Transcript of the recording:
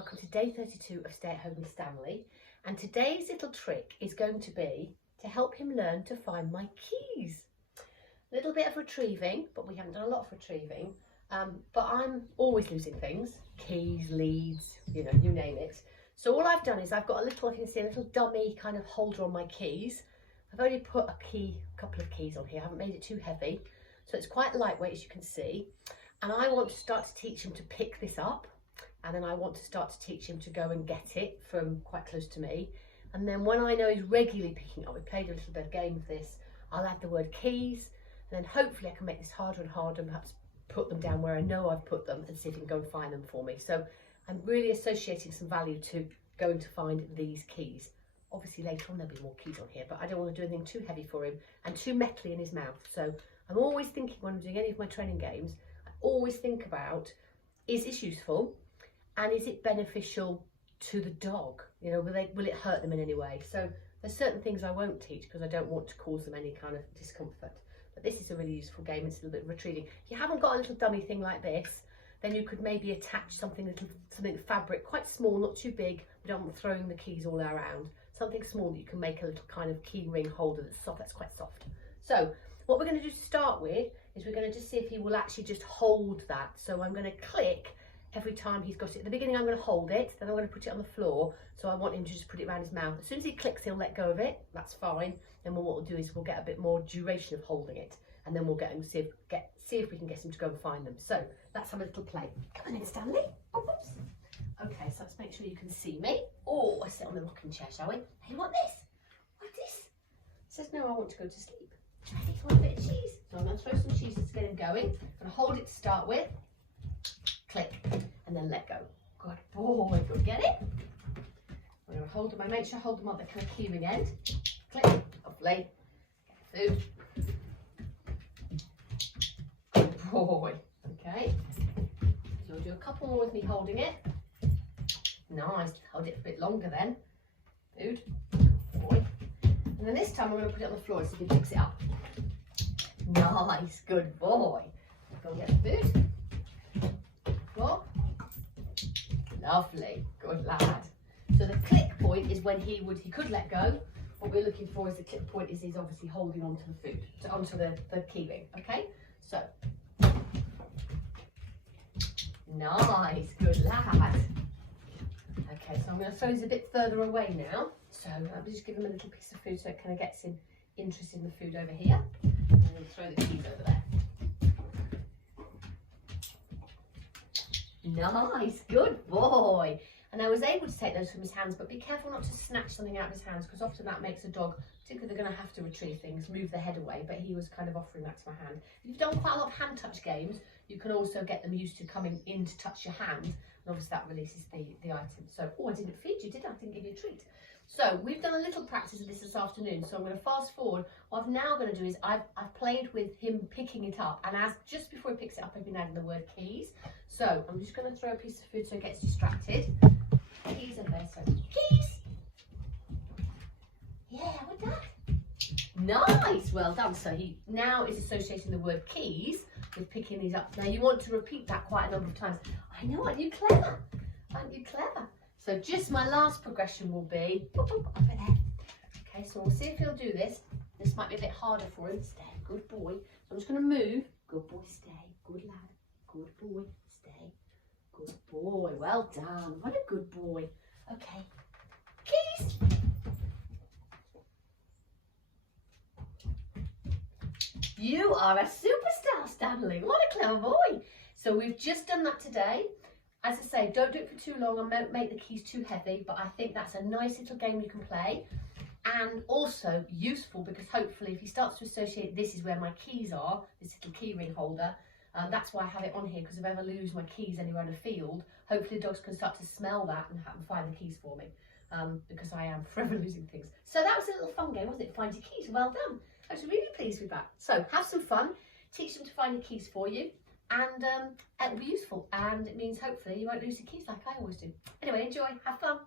welcome to day 32 of Stay at Home with Stanley, and today's little trick is going to be to help him learn to find my keys. A little bit of retrieving, but we haven't done a lot of retrieving, but I'm always losing things, keys, leads, you know, you name it. So all I've done is I've got a little, you can see, a little dummy kind of holder on my keys. I've only put a couple of keys on here, I haven't made it too heavy, so it's quite lightweight as you can see. And I want to start to teach him to pick this up, and then I want to start to teach him to go and get it from quite close to me. And then when I know he's regularly picking up, we played a little bit of game of this, I'll add the word keys, and then hopefully I can make this harder and harder and perhaps put them down where I know I've put them and see if he can go and find them for me. So I'm really associating some value to going to find these keys. Obviously later on there'll be more keys on here, but I don't want to do anything too heavy for him and too metally in his mouth. So I'm always thinking when I'm doing any of my training games, I always think about, is this useful? And is it beneficial to the dog? You know, will it hurt them in any way? So there's certain things I won't teach because I don't want to cause them any kind of discomfort. But this is a really useful game. It's a little bit of retrieving. If you haven't got a little dummy thing like this, then you could maybe attach something fabric, quite small, not too big. We don't want throwing the keys all around. Something small that you can make a little kind of key ring holder that's soft. That's quite soft. So what we're going to do to start with is we're going to just see if he will actually just hold that. So I'm going to click every time he's got it. At the beginning I'm going to hold it, then I'm going to put it on the floor, so I want him to just put it around his mouth. As soon as he clicks he'll let go of it, that's fine. Then what we'll do is we'll get a bit more duration of holding it, and then we'll get him see if we can get him to go and find them. So let's have a little play. Come on in, Stanley. Oh, whoops. Okay, so let's make sure you can see me. Oh, let's sit on the rocking chair, shall we? Hey, you want this? Want this? He says no, I want to go to sleep. I think you want a bit of cheese. So I'm going to throw some cheese to get him going. I'm going to hold it to start with. Click, and then let go. Good boy, good, get it? I'm going to hold them, I make sure I hold them on the kind of keyring end. Click, lovely. Get food. Good boy, okay. So we'll do a couple more with me holding it. Nice, hold it a bit longer then. Food, good boy. And then this time I'm going to put it on the floor so he picks it up. Nice, good boy. Go and get the food. Lovely, good lad. So the click point is when he could let go. What we're looking for is the click point is he's obviously holding onto the food, onto the key ring. Okay, so nice, good lad. Okay, so I'm going to throw these a bit further away now. So I'll just give him a little piece of food so it kind of gets him interested in the food over here. And then throw the keys over there. Nice, good boy. And I was able to take those from his hands, but be careful not to snatch something out of his hands, because often that makes a dog, particularly they're going to have to retrieve things, move their head away, but he was kind of offering that to my hand. If you've done quite a lot of hand touch games, you can also get them used to coming in to touch your hand, and obviously that releases the item. So, oh, I didn't feed you, did I? I didn't give you a treat. So we've done a little practice of this afternoon, so I'm going to fast forward. What I'm now going to do is I've played with him picking it up, and as just before he picks it up I've been adding the word keys. So I'm just going to throw a piece of food so he gets distracted. Keys are there, so keys. Yeah, with that. Nice, well done. So he now is associating the word keys with picking these up. Now you want to repeat that quite a number of times. I know, aren't you clever? Aren't you clever? So just my last progression will be over there. Okay, so we'll see if he'll do this. This might be a bit harder for him. Stay, good boy. So I'm just going to move. Good boy, stay. Good lad. Good boy, stay. Good boy. Well done. What a good boy. Okay. Keys. You are a superstar, Stanley. What a clever boy. So we've just done that today. As I say, don't do it for too long and don't make the keys too heavy, but I think that's a nice little game you can play, and also useful because hopefully if he starts to associate this is where my keys are, this little key ring holder, that's why I have it on here, because if I ever lose my keys anywhere in a field, hopefully the dogs can start to smell that and find the keys for me, because I am forever losing things. So that was a little fun game, wasn't it? Find your keys, well done. I was really pleased with that. So have some fun, teach them to find the keys for you, and it'll be useful, and it means hopefully you won't lose your keys like I always do. Anyway, enjoy, have fun.